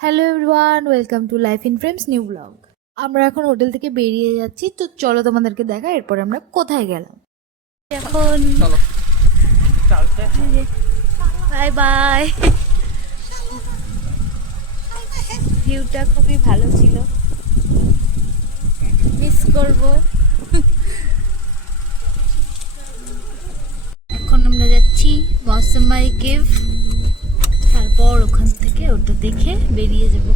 Hello everyone, welcome to life in frames new blog. আমরা এখন hotel থেকে বেরিয়ে যাচ্ছি, তো চলো তোমাদেরকে দেখা এরপরে আমরা কোথায় গেলাম। এখন বাই বাই। ভিউটা খুবই ভালো ছিল, মিস করব। এখন আমরা যাচ্ছি মৌসুমাই কেভ, তারপর ওখান থেকে ওটা দেখে বেরিয়ে যাব।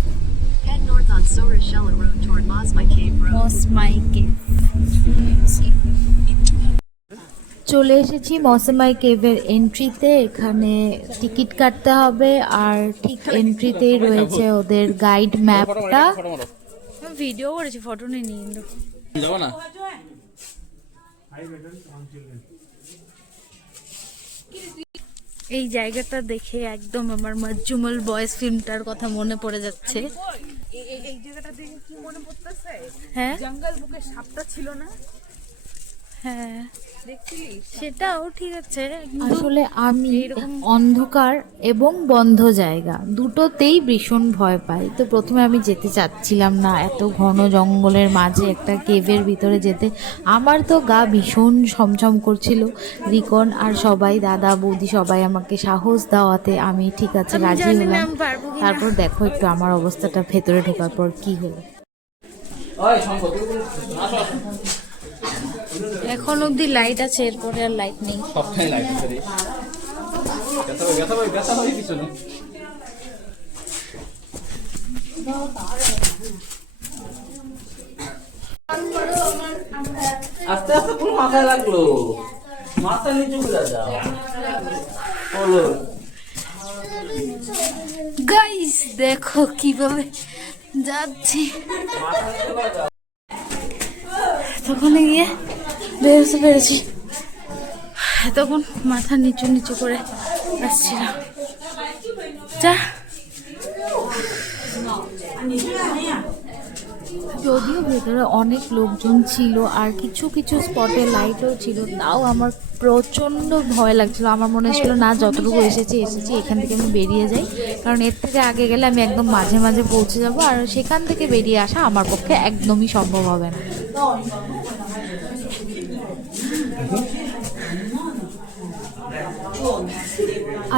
Head north on Sorashella Road toward Mosmai Cave Road. Mawsmai cave চলে এসেছি। মৌসুমাই কেভের এন্ট্রিতে এখানে টিকিট কাটতে হবে, আর ঠিক এন্ট্রিতেই রয়েছে ওদের গাইড ম্যাপটা। ভিডিও করেছি, ফটো নিয়ে নিই। যাবো না। এই জায়গাটা দেখে একদম আমার মজুমল বয়েজ ফিল্মটার কথা মনে পড়ে যাচ্ছে। এই জায়গাটা দেখে কি মনে পড়তেছে? হ্যাঁ জঙ্গল বুকে সাপটা ছিল না, হ্যাঁ, দেখছিলি? সেটাও ঠিক আছে। আসলে আমি অন্ধকার এবং বন্ধ জায়গা দুটোতেই ভীষণ ভয় পাই, তো প্রথমে আমি যেতে চাচ্ছিলাম না এত ঘন জঙ্গলের মাঝে একটা কেভের ভিতরে যেতে। আমার তো গা ভীষণ ছমছম করছিল। রিকন আর সবাই, দাদা বৌদি সবাই আমাকে সাহস দেওয়াতে আমি ঠিক আছে রাজি হলাম। তারপর দেখো একটু আমার অবস্থাটা ভেতরে ঢোকার পর কি হলো। এখন অব্দি লাইট আছে, এরপরে আর লাইট নেই। সবটাই লাইট আছে রে। ব্যথা হয় কিছু না। আস্তে আস্তে পুরো মাথায় লাগলো, মাথা নিচু করে যাও। বলো গাইস দেখো কিভাবে যাচ্ছি। তখন গিয়ে বেরোতে পেরেছি, তখন মাথা নিচু নিচু করে আসছিলাম। যা, যদিও ভেতরে অনেক লোকজন ছিল আর কিছু কিছু স্পটে লাইটও ছিল, তাও আমার প্রচণ্ড ভয় লাগছিল। আমার মনে হচ্ছিল না, যতটুকু এসেছি এখান থেকে আমি বেরিয়ে যাই, কারণ এর থেকে আগে গেলে আমি একদম মাঝে মাঝে পৌঁছে যাব, আর সেখান থেকে বেরিয়ে আসা আমার পক্ষে একদমই সম্ভব হবে না।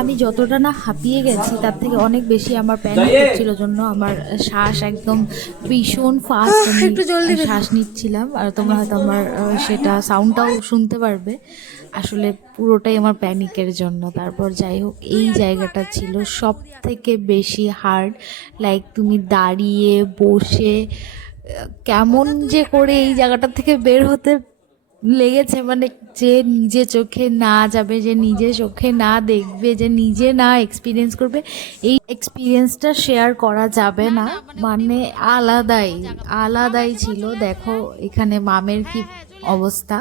আমি যতটা না হাঁপিয়ে গেছি তার থেকে অনেক বেশি আমার প্যানিক হচ্ছিল, জন্য আমার শ্বাস একদম ভীষণ ফাস্ট, একটু জলদি শ্বাস নিচ্ছিলাম। আর তোমরা হয়তো আমার সেটা সাউন্ডটাও শুনতে পারবে। আসলে পুরোটাই আমার প্যানিকের জন্য। তারপর যাই হোক, এই জায়গাটা ছিল সব থেকে বেশি হার্ড। লাইক তুমি দাঁড়িয়ে বসে কেমন যে করে এই জায়গাটা থেকে বের হতে লেগেছে, মানে যে নিজে চোখে না যাবে, যে নিজে চোখে না দেখবে, যে নিজে না এক্সপিরিয়েন্স করবে, এই এক্সপিরিয়েন্সটা শেয়ার করা যাবে না। মানে আলাদাই ছিল। দেখো এখানে মামের কি অবস্থা।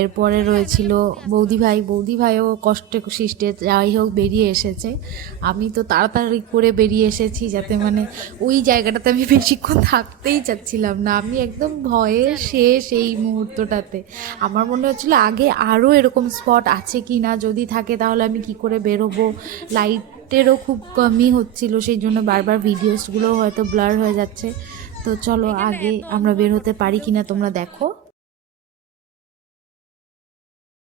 এরপরে রয়েছিল বৌদি ভাইও কষ্টে সৃষ্টে যাই হোক বেরিয়ে এসেছে। আমি তো তাড়াতাড়ি করে বেরিয়ে এসেছি, যাতে মানে ওই জায়গাটাতে আমি বেশিক্ষণ থাকতেই চাচ্ছিলাম না। আমি একদম ভয়ে শেষ এই মুহূর্তটাতে। আমার মনে হচ্ছিলো আগে আরও এরকম স্পট আছে কি না, যদি থাকে তাহলে আমি কি করে বেরোবো। লাইটেরও খুব কমই হচ্ছিল, সেই জন্য বারবার ভিডিওসগুলো হয়তো ব্লার হয়ে যাচ্ছে। তো চলো আগে আমরা বের হতে পারি কিনা তোমরা দেখো।